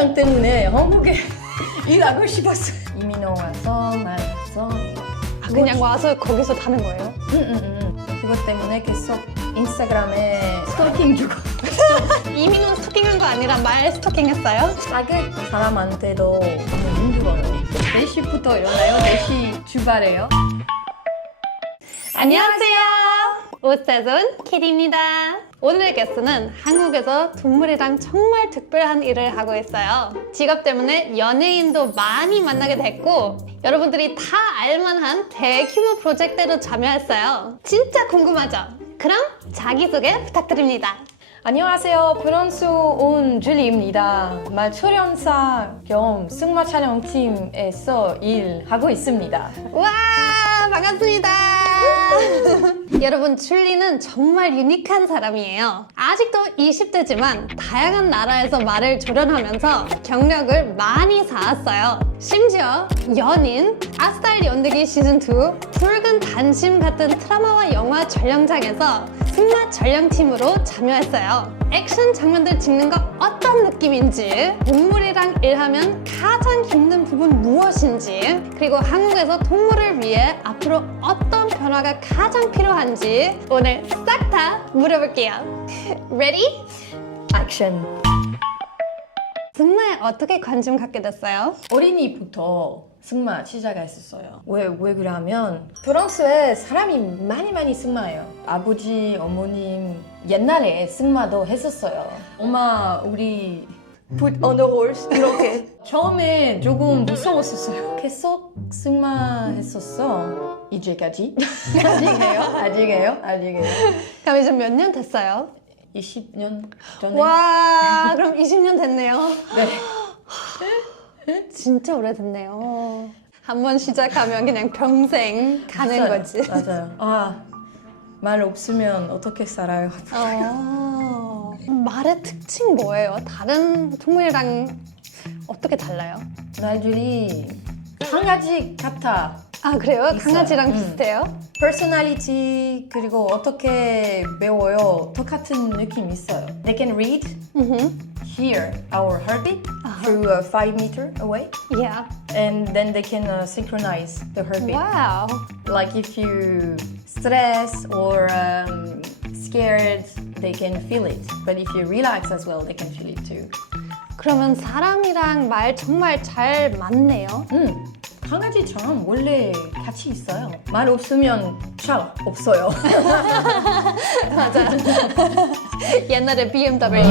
승마장 때문에 한국에 일하고 싶었어요. 이민 와서 말해서 그냥 와서 거기서 타는 거예요? 그것 때문에 계속 인스타그램에 스토킹 주고 이민호 스토킹한 거 아니라 말 스토킹했어요? 작은 사람한테도 너무 힘들어요. 4시부터 일어나요. 4시 출발해요. 안녕하세요. 옷세존 키디입니다. 오늘의 게스트는 한국에서 동물이랑 정말 특별한 일을 하고 있어요. 직업 때문에 연예인도 많이 만나게 됐고 여러분들이 다 알만한 대규모 프로젝트에도 참여했어요. 진짜 궁금하죠? 그럼 자기소개 부탁드립니다. 안녕하세요. 프랑스 온 줄리입니다. 말초련사 겸 승마 촬영팀에서 일하고 있습니다. 와, 반갑습니다. 여러분, 줄리는 정말 유니크한 사람이에요. 아직도 20대지만 다양한 나라에서 말을 조련하면서 경력을 많이 쌓았어요. 심지어 연인, 아스달 연대기 시즌2, 붉은 단심 같은 드라마와 영화 촬영장에서 승마 촬영팀으로 참여했어요. 액션 장면들 찍는 거 어떤 느낌인지, 동물이랑 일하면 가장 힘든 부분 무엇인지, 그리고 한국에서 동물을 위해 앞으로 어떤 변화가 가장 필요한지 오늘 싹 다 물어볼게요. Ready? 액션. 승마에 어떻게 관심 갖게 됐어요? 어린이부터 승마 시작했었어요. 왜 그러면 프랑스에 사람이 많이 승마해요. 아버지, 어머님 옛날에 승마도 했었어요. 엄마 우리 put on the horse 이렇게 처음에 조금 무서웠었어요. 계속 승마했었어. 이제까지. 아직이에요. 그럼 이제 몇 년 됐어요? 20년 전에. 와, 그럼 20년 됐네요. 네. 진짜 오래됐네요. 한번 시작하면 그냥 평생 가는 맞아요. 거지. 맞아요. 말 없으면 어떻게 살아요? 말의 특징 뭐예요? 다른 동물이랑 어떻게 달라요? 말들이 강아지 같아. 아, 그래요? 있어요. 강아지랑 비슷해요? 퍼스널리티 그리고 어떻게 배워요 똑같은 느낌 있어요. They can read, hear our heartbeat through 5 meter away, Yeah. and then they can synchronize the heartbeat. Wow. Like if you stress or scared, they can feel it. But if you relax as well, they can feel it too. 그러면 사람이랑 말 정말 잘 맞네요. 강아지처럼 원래 같이 있어요. 말 없으면 잘 없어요. 맞아. 옛날에 BMW.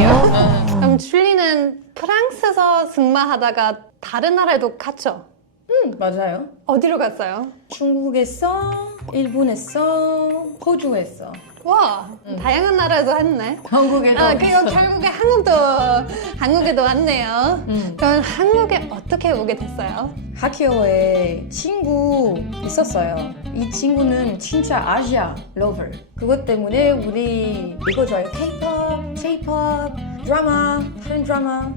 그럼 줄리는 프랑스에서 승마하다가 다른 나라에도 갔죠? 맞아요. 어디로 갔어요? 중국에서, 일본에서, 호주에서. 와, 다양한 나라에서 했네. 한국에도. 그리고 결국에 한국에도 왔네요. 그럼 한국에 어떻게 오게 됐어요? 학교에 친구 있었어요. 이 친구는 진짜 아시아 러버. 그것 때문에 우리 이거 좋아요. K-pop, J-pop, 드라마, 다른 드라마.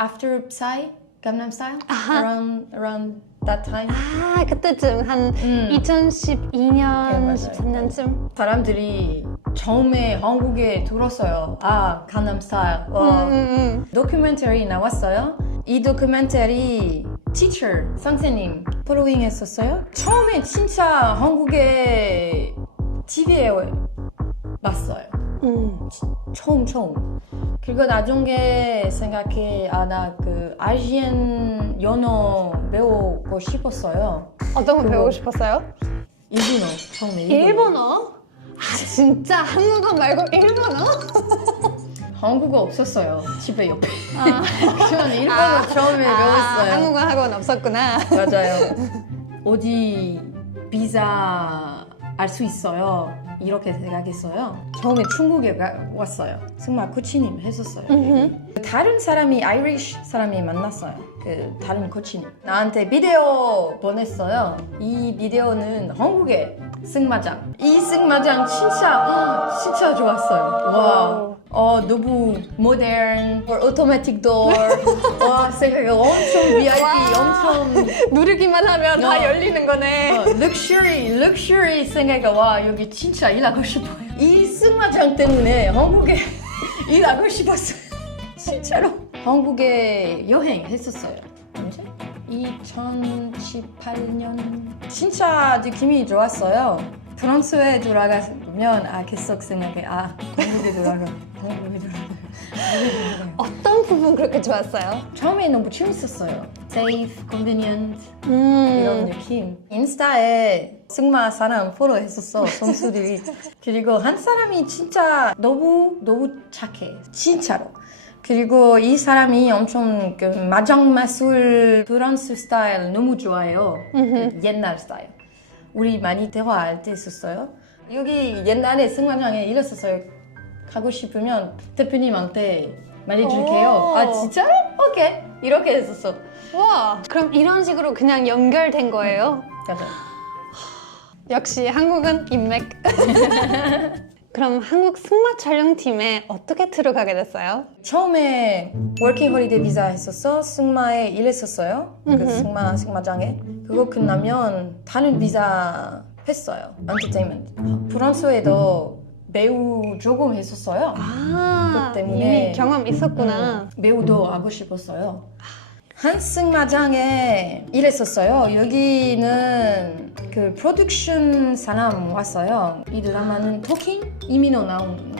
After Psy, Gangnam Style, around that time. 아, 그때쯤 한 2012년, 맞아요. 13년쯤. 사람들이 처음에 한국에 들었어요. Gangnam Style. 다큐멘터리 나왔어요. 이 다큐멘터리 teacher, 선생님 프로잉 했었어요. 처음에 진짜 한국에 TV에 봤어요. 처음. 그리고 나중에 생각해, 나 그 아시안 영어 배우고 싶었어요. 어떤 거 배우고 싶었어요? 일본어, 처음에 일본어? 아, 진짜 한국어 말고 일본어? 한국어 없었어요. 집에 옆에. 그냥 일본어 처음에 배웠어요. 한국어 학원 없었구나. 맞아요. 어디 비자 알 수 있어요. 이렇게 생각했어요. 처음에 중국에 왔어요. 승마 코치님 했었어요. 다른 사람이 아이리쉬 사람이 만났어요. 그 다른 코치님 나한테 비디오 보냈어요. 이 비디오는 한국의 승마장. 이 승마장 진짜 좋았어요. 와, 너무 모던, 오토매틱 도어. 와, 생각해 엄청 VIP, 엄청 누르기만 하면 다 열리는 거네. 럭셔리 생각해. 와, 여기 진짜 일하고 싶어요. 이 승마장 때문에 한국에 일하고 싶었어요. 진짜로. 한국에 여행했었어요. 언제? 2018년. 진짜 느낌이 좋았어요. 프랑스에 돌아가면 계속 생각해. 한국에 돌아가. 어떤 부분 그렇게 좋았어요? 처음에 너무 재밌었어요. Safe, convenient 이런 느낌. 인스타에 승마 사람 포로 했었어, 선수들이. 그리고 한 사람이 진짜 너무 착해. 진짜로. 그리고 이 사람이 엄청 그 마장 마술 프랑스 스타일 너무 좋아해요. 그 옛날 스타일. 우리 많이 대화할 때 있었어요. 여기 옛날에 승마장에 일했었어요. 가고 싶으면 대표님한테 말해줄게요. 오. 진짜로? 오케이. 이렇게 했었어. 와, 그럼 이런 식으로 그냥 연결된 거예요? 맞아. 역시 한국은 인맥. 그럼 한국 승마 촬영팀에 어떻게 들어가게 됐어요? 처음에 워킹 홀리데이 비자 했었어. 승마에 일했었어요. 그 승마장에. 그거 끝나면 다른 비자 했어요. 엔터테인먼트. 프랑스에도 배우 조금 했었어요. 그것 때문에 이미 경험 있었구나. 배우도 하고 싶었어요. 한 승마장에 일했었어요. 여기는 그 프로덕션 사람 왔어요. 이 드라마는 토킹? 이민호 나온.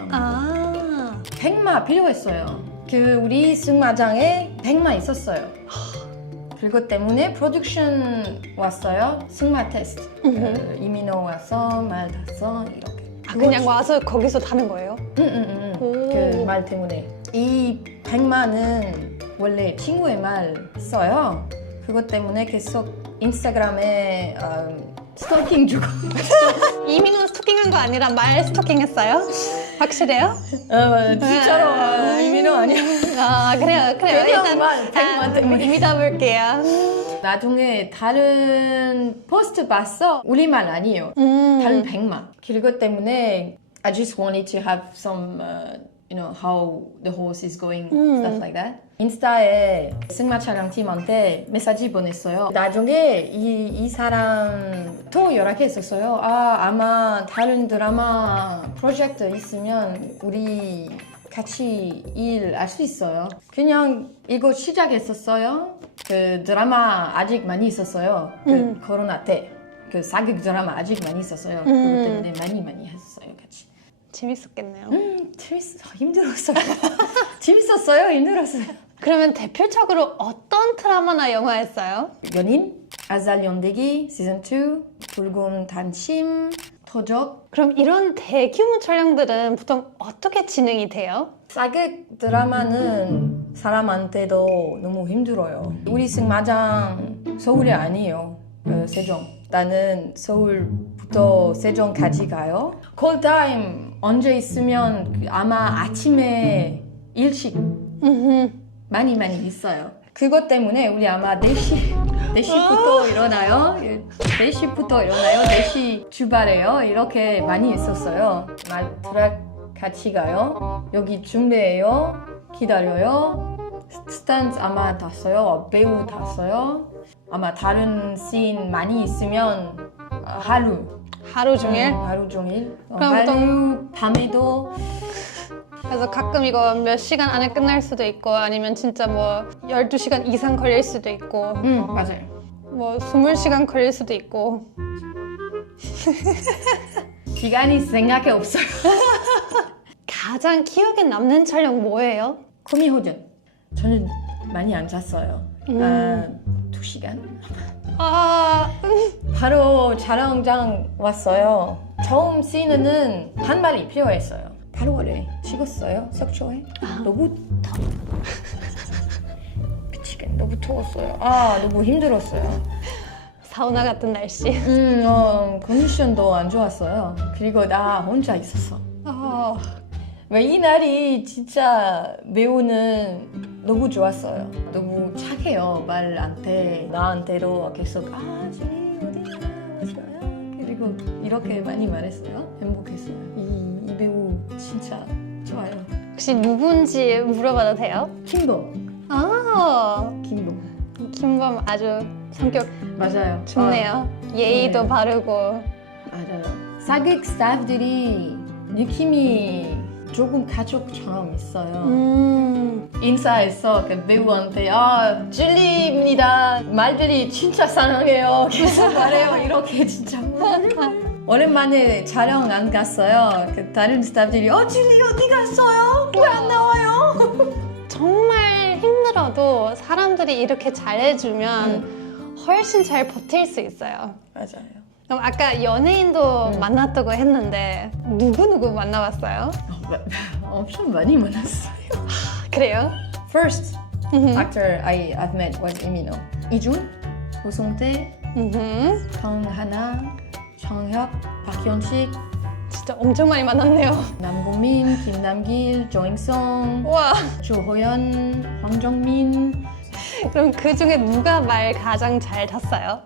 백마 필요했어요. 그 우리 승마장에 백마 있었어요. 그것 때문에 프로덕션 왔어요. 승마 테스트. 그 이민호 와서 말 탔어 이렇게. 그냥 와서 거기서 타는 거예요? 그 말 때문에. 이 백마는 원래 친구의 말 써요. 그것 때문에 계속 인스타그램에 스토킹 주고. 이민호 스토킹한 거 아니라 말 스토킹했어요? 확실해요? 진짜로 이민호 아니야. 그래요. 그냥 말, 백마 때문에. 믿어볼게요. 나중에 다른 포스트 봤어. 우리말 아니에요. 다른 백마. 그것 때문에 I just wanted to have some, how the horse is going, stuff like that. 인스타에 승마 촬영팀한테 메시지 보냈어요. 나중에 이 사람 또 연락했었어요. 아마 다른 드라마 프로젝트 있으면 우리 같이 일할 수 있어요. 그냥 이거 시작했었어요. 그 드라마 아직 많이 있었어요. 그 코로나 때. 그 사극 드라마 아직 많이 있었어요. 그것 때문에 많이 했었어요, 같이. 재밌었겠네요. 힘들었어요. 재밌었어요, 힘들었어요. 그러면 대표적으로 어떤 드라마나 영화 했어요? 연인, 아잘 연대기, 시즌2, 붉은 단심, 토적. 그럼 이런 대규모 촬영들은 보통 어떻게 진행이 돼요? 사극 드라마는 사람한테도 너무 힘들어요. 우리 승마장 서울이 아니에요. 세종. 나는 서울부터 세종까지 가요. 콜타임 언제 있으면 아마 아침에 일찍 많이 있어요. 그것 때문에 우리 아마 4시부터 일어나요. 4시부터 일어나요. 4시 출발해요. 이렇게 많이 있었어요. 트랙 같이 가요. 여기 준비해요. 기다려요. 스탠드 아마 탔어요. 배우 탔어요. 아마 다른 씬 많이 있으면 하루 종일? 하루 종일. 그럼 하루 밤에도. 그래서 가끔 이거 몇 시간 안에 끝날 수도 있고 아니면 진짜 뭐 12시간 이상 걸릴 수도 있고 맞아요. 뭐 20시간 걸릴 수도 있고 시간이 생각이 없어요. 가장 기억에 남는 촬영 뭐예요? 코미호전. 저는 많이 안 잤어요. 2시간. 바로 촬영장 왔어요. 처음 씬은 한발이 필요했어요. 8월에 찍었어요. 석초에. 너무 미치겠네. 너무 더웠어요. 너무 힘들었어요. 사우나 같은 날씨. 컨디션도 안 좋았어요. 그리고 나 혼자 있었어. 왜 이 날이 진짜 배우는 너무 좋았어요. 너무 착해요. 말한테 나한테도 계속 지금 어디 나왔어요? 그리고 이렇게 많이 말했어요. 행복했어요. 이 배우 진짜 좋아요. 혹시 누군지 물어봐도 돼요? 김범. 김범. 김범 아주 성격 맞아요. 좋네요. 예의도 네. 바르고. 맞아요. 사극 스타프들이 느낌이 조금 가족처럼 있어요. 인사해서 그 배우한테 줄리입니다. 말들이 진짜 사랑해요. 계속 말해요. 이렇게 진짜. 오랜만에 촬영 안 갔어요. 그 다른 스태프들이 줄리 어디 갔어요? 왜 안 나와요? 정말 힘들어도 사람들이 이렇게 잘해주면 훨씬 잘 버틸 수 있어요. 맞아요. 그럼 아까 연예인도 만났다고 했는데 누구 만나봤어요? 엄청 많이 만났어요. 그래요? First actor I've met was 이민호, 이준, 고성태, 강하나, 정혁, 박현식, 진짜 엄청 많이 만났네요. 남고민, 김남길, 조인성, 와, 조호연, 황정민. 그럼 그 중에 누가 말 가장 잘 탔어요?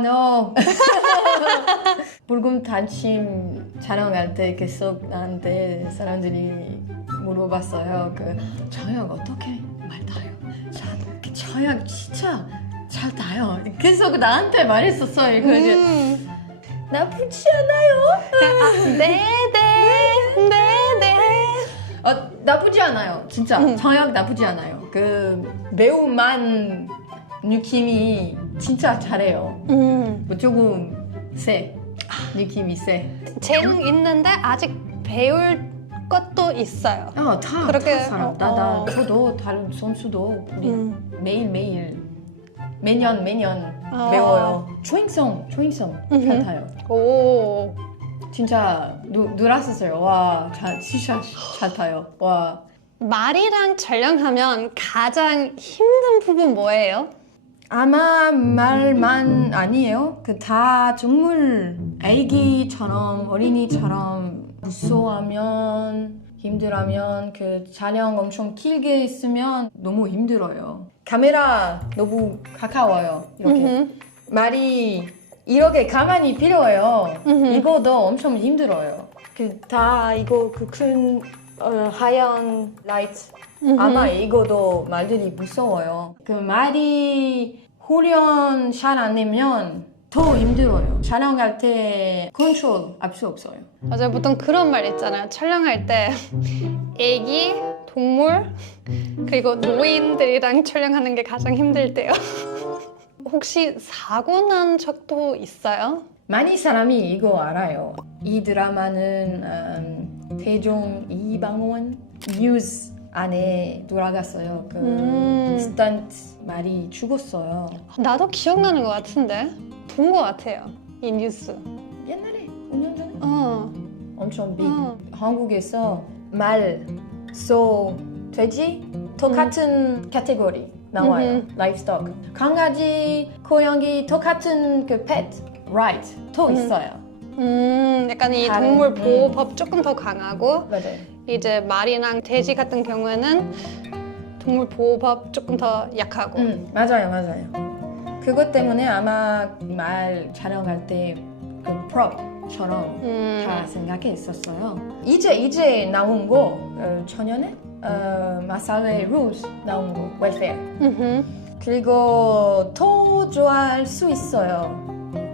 No. 붉은 단침 촬영할 때 계속 나한테 사람들이 물어봤어요. 정혁 어떻게 말 타요? 정혁 진짜 잘 타요. 계속 나한테 말했었어요. 나쁘지 않아요. 네네. 나쁘지 않아요. 진짜 정혁 나쁘지 않아요. 배우만 느낌이 진짜 잘해요. 조금 세. 느낌이 세. 재능 있는데 아직 배울 것도 있어요. 다 사람. 저도 다른 선수도 우리 매일 매년 배워요. 초인성 잘 타요. 오. 진짜 놀랐었어요. 진짜 잘 타요. 와. 말이랑 촬영하면 가장 힘든 부분 뭐예요? 아마 말만 아니에요. 다 정말 아기처럼 어린이처럼 무서워하면 힘들하면 촬영 엄청 길게 있으면 너무 힘들어요. 카메라 너무 가까워요. 이렇게 말이 이렇게 가만히 필요해요. 이거도 엄청 힘들어요. 이거 큰 하얀 라이트 아마 이거도 말들이 무서워요. 말이 훈련 잘 안 되면 더 힘들어요. 촬영할 때 컨트롤 할 수 없어요. 맞아요. 보통 그런 말 있잖아요. 촬영할 때 애기, 동물, 그리고 노인들이랑 촬영하는 게 가장 힘들 때요. 혹시 사고 난 적도 있어요? 많이 사람이 이거 알아요. 이 드라마는 태종 이방원 뉴스 안에 돌아갔어요. 스턴트 말이 죽었어요. 나도 기억나는 것 같은데 본 것 같아요. 이 뉴스. 옛날에 5년 전에 엄청 빅. 한국에서 말, 소, 돼지 똑같은 카테고리 나와요. 라이프스톡. 강아지, 고양이 똑같은 pet right 또 있어요. 약간 이 다른, 동물 보호법 조금 더 강하고 맞아요. 이제 말이랑 돼지 같은 경우에는 동물 보호법 조금 더 약하고. 맞아요. 그것 때문에 아마 말 촬영할 때 prop처럼 다 생각했었어요. 이제 나온 거 천년에 마사회 rules 나온 거 welfare. 그리고 더 좋아할 수 있어요.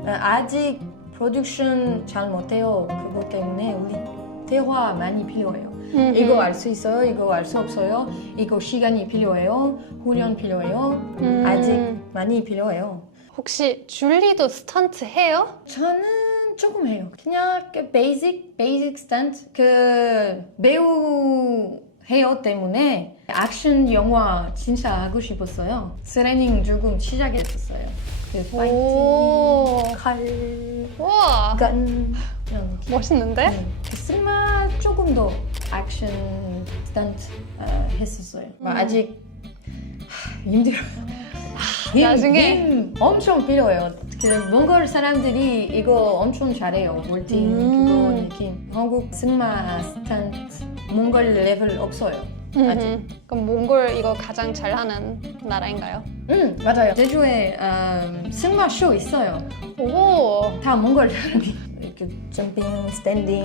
아직 프로덕션 잘 못해요. 그것 때문에 우리 대화 많이 필요해요. 이거 알 수 있어요? 이거 알 수 없어요? 이거 시간이 필요해요? 훈련 필요해요? 아직 많이 필요해요. 혹시 줄리도 스턴트 해요? 저는 조금 해요. 그냥 베이직 스턴트 배우 해요 때문에 액션 영화 진짜 하고 싶었어요. 트레이닝 조금 시작했었어요. 파이팅, 칼, 우와, 건 멋있는데? 승마 조금 더 액션 스턴트 했었어요. 아직 힘들어요. 나중에 힘 엄청 필요해요. 몽골 사람들이 이거 엄청 잘해요. 볼팅 그거 느낌. 한국 승마 스턴트 몽골 레벨 없어요. 아직. 그럼 몽골 이거 가장 잘하는 나라인가요? 맞아요. 제주에 승마 쇼 있어요. 오, 다 몽골 사람이 이렇게 점핑, 스탠딩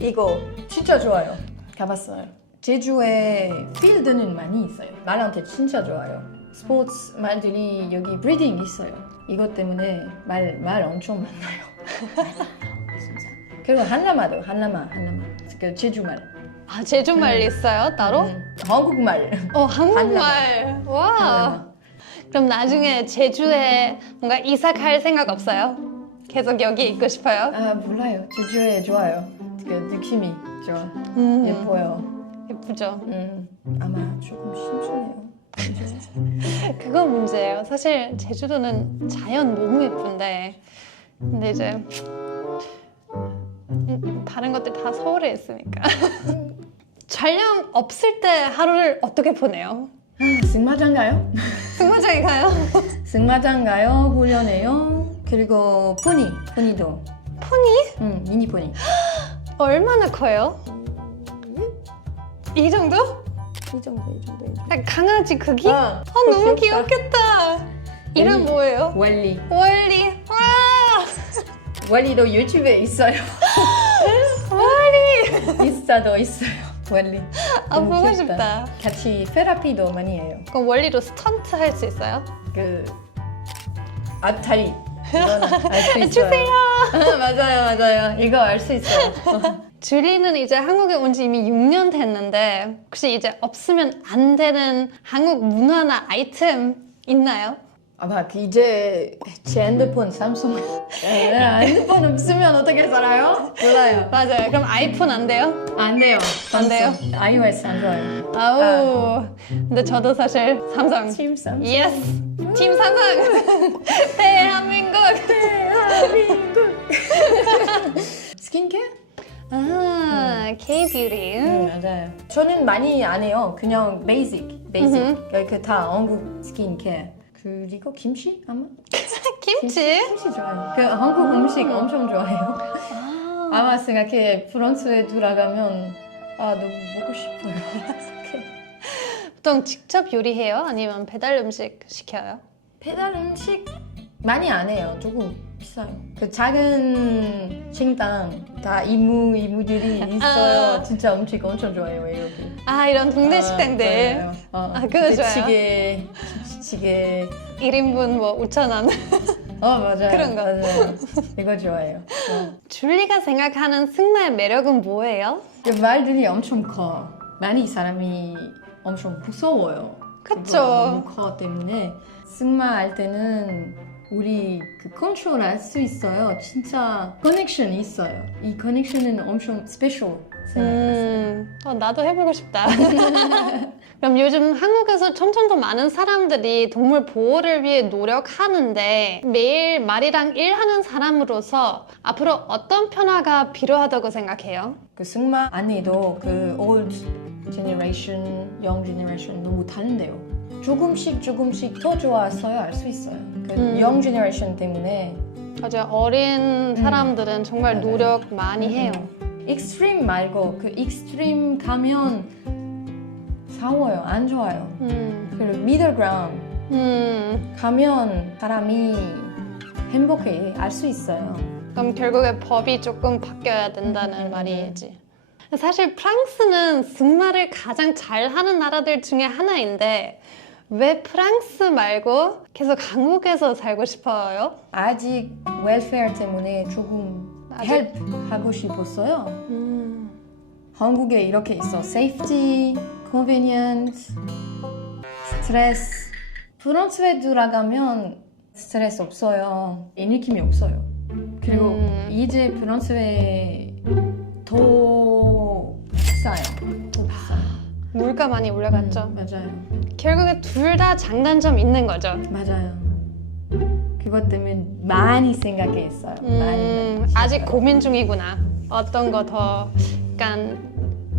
이거 진짜 좋아요. 가봤어요. 제주에 필드는 많이 있어요. 말한테 진짜 좋아요. 스포츠 말들이 여기 브리딩 있어요. 이것 때문에 말 엄청 많아요. 그리고 한라마도 한라마. 그 제주말. 아, 제주말 있어요? 따로? 한국말. 한국말. 와. 한라마. 그럼 나중에 제주에 뭔가 이사 갈 생각 없어요? 계속 여기 있고 싶어요? 아 몰라요. 제주에 좋아요. 그 느낌이 좋아. 예뻐요. 예쁘죠? 아마 조금 심심해요. 그건 문제예요. 사실 제주도는 자연 너무 예쁜데 근데 이제 다른 것들 다 서울에 있으니까 촬영 없을 때 하루를 어떻게 보내요? 승마장 가요? 승마장에 가요? 승마장 가요. 훈련해요. 그리고 포니도. 포니? 미니 포니. 얼마나 커요? 이 정도? 이 정도. 약간 강아지 크기? 아, 너무 귀엽다. 귀엽겠다. 이름 뭐예요? 원리. 월리. 와! 원리도 유튜브에 있어요. 월리. 인스타도 있어요. 원리. 아, 너무 보고 귀엽다. 싶다. 같이 테라피도 많이 해요. 그럼 월리로 스턴트 할 수 있어요? 그 앞다리 이거는 알수 있어요. 주세요. 맞아요. 이거 알 수 있어요. 줄리는 이제 한국에 온 지 이미 6년 됐는데 혹시 이제 없으면 안 되는 한국 문화나 아이템 있나요? 아마 이제 제 핸드폰 삼성. 핸드폰 없으면 어떻게 살아요? 몰라요. 맞아요. 그럼 아이폰 안 돼요? 안 돼요. 안 돼요? iOS 안 좋아요. 아우. 근데 저도 사실 삼성. 팀 삼성. 예스. 팀 삼성. 대한민국. 스킨케어? 아, K-뷰티. 맞아요. 저는 많이 안 해요. 그냥 베이직. 그 다 한국 스킨케어. 그리고 김치 아마? 김치? 김치 좋아해요. 그 한국 음식 엄청 좋아해요. 아마 생각해 프랑스에 들어가면 너무 먹고 싶어요. 보통 직접 요리해요? 아니면 배달 음식 시켜요? 배달 음식 많이 안 해요. 조금 비싸요. 그 작은 식당 다 이모들이 있어요. 진짜 음식 엄청 좋아해요 여기. 아, 이런 동네 식당들. 그거 좋아요. 김치찌개. 1인분 뭐 5,000원. 맞아요. 그런 거. 맞아요. 이거 좋아해요. 줄리가 생각하는 승마의 매력은 뭐예요? 그 말들이 엄청 커. 많이 사람이 엄청 무서워요. 그쵸. 그거 너무 커 때문에 승마할 때는 우리 그 컨트롤할 수 있어요. 진짜 커넥션이 있어요. 이 커넥션은 엄청 스페셜 생각했어요. 나도 해보고 싶다. 그럼 요즘 한국에서 점점 더 많은 사람들이 동물 보호를 위해 노력하는데 매일 말이랑 일하는 사람으로서 앞으로 어떤 변화가 필요하다고 생각해요? 그 승마 안에도 그 old generation, young generation 너무 다른데요. 조금씩 더 좋았어요 알 수 있어요. 그 young generation 때문에 맞아요. 어린 사람들은 정말 맞아요. 노력 많이 해요. 익스트림 말고 그 익스트림 가면 싸워요. 안 좋아요. 그리고 미들 그라운드 가면 사람이 행복해 알 수 있어요. 그럼 결국에 법이 조금 바뀌어야 된다는 말이지. 사실 프랑스는 승마를 가장 잘하는 나라들 중에 하나인데 왜 프랑스 말고 계속 한국에서 살고 싶어요? 아직 웰페어 때문에 조금 헬프 하고 싶었어요. 한국에 이렇게 있어. safety, convenience, 스트레스. 프랑스에 들어가면 스트레스 없어요. 이 느낌이 없어요. 그리고 이제 프랑스에 더 비싸요. 더 비싸요. 물가 많이 올라갔죠. 맞아요. 결국에 둘 다 장단점 있는 거죠. 맞아요. 그것 때문에 많이 생각했어요. 많이. 아직 고민 중이구나. 어떤 거 더 약간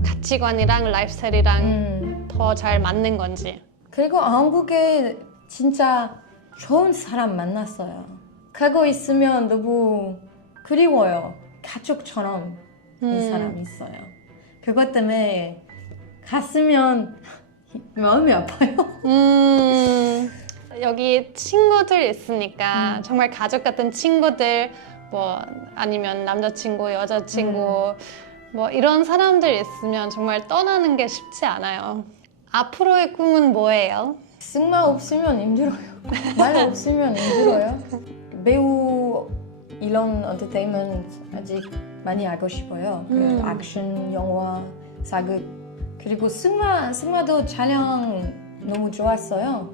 가치관이랑 라이프스타일이랑 더 잘 맞는 건지. 그리고 한국에 진짜 좋은 사람 만났어요. 가고 있으면 너무 그리워요. 가족처럼 이 사람 있어요. 그것 때문에 갔으면 마음이 아파요. 여기 친구들 있으니까 정말 가족 같은 친구들 뭐 아니면 남자친구, 여자친구 뭐 이런 사람들 있으면 정말 떠나는 게 쉽지 않아요. 앞으로의 꿈은 뭐예요? 승마 없으면 힘들어요. 말 없으면 힘들어요. 배우 이런 엔터테인먼트 아직 많이 하고 싶어요. 그 액션, 영화, 사극 그리고 승마도 촬영 너무 좋았어요.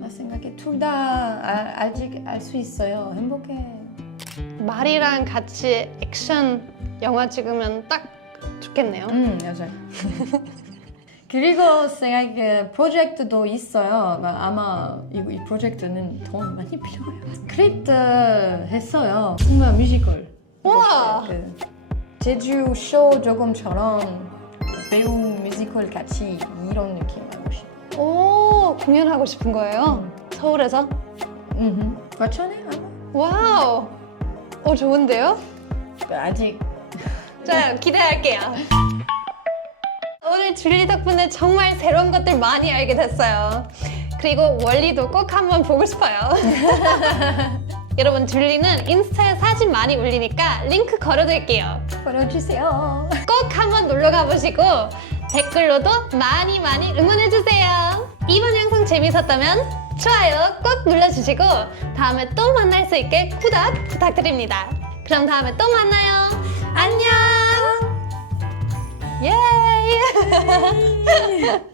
나 생각해 둘 다 아직 알 수 있어요. 행복해. 말이랑 같이 액션 영화 찍으면 딱 좋겠네요. 맞아요. 그리고 생각해 프로젝트도 있어요. 아마 이 프로젝트는 돈 많이 필요해요. 스크립트 했어요. 승마 뮤지컬. 우와! 그 제주 쇼 조금처럼 배우 뮤지컬 같이 이런 느낌 하고 싶어요. 오, 공연하고 싶은 거예요? 서울에서? 과천에 아마? 와우! 오, 좋은데요? 아직 자, 기대할게요. 오늘 줄리 덕분에 정말 새로운 것들 많이 알게 됐어요. 그리고 원리도 꼭 한번 보고 싶어요. 여러분, 줄리는 인스타에 사진 많이 올리니까 링크 걸어둘게요. 걸어주세요. 꼭 한번 놀러 가보시고 댓글로도 많이 응원해주세요. 이번 영상 재밌었다면 좋아요 꼭 눌러주시고 다음에 또 만날 수 있게 구독 부탁드립니다. 그럼 다음에 또 만나요. 안녕! 예이!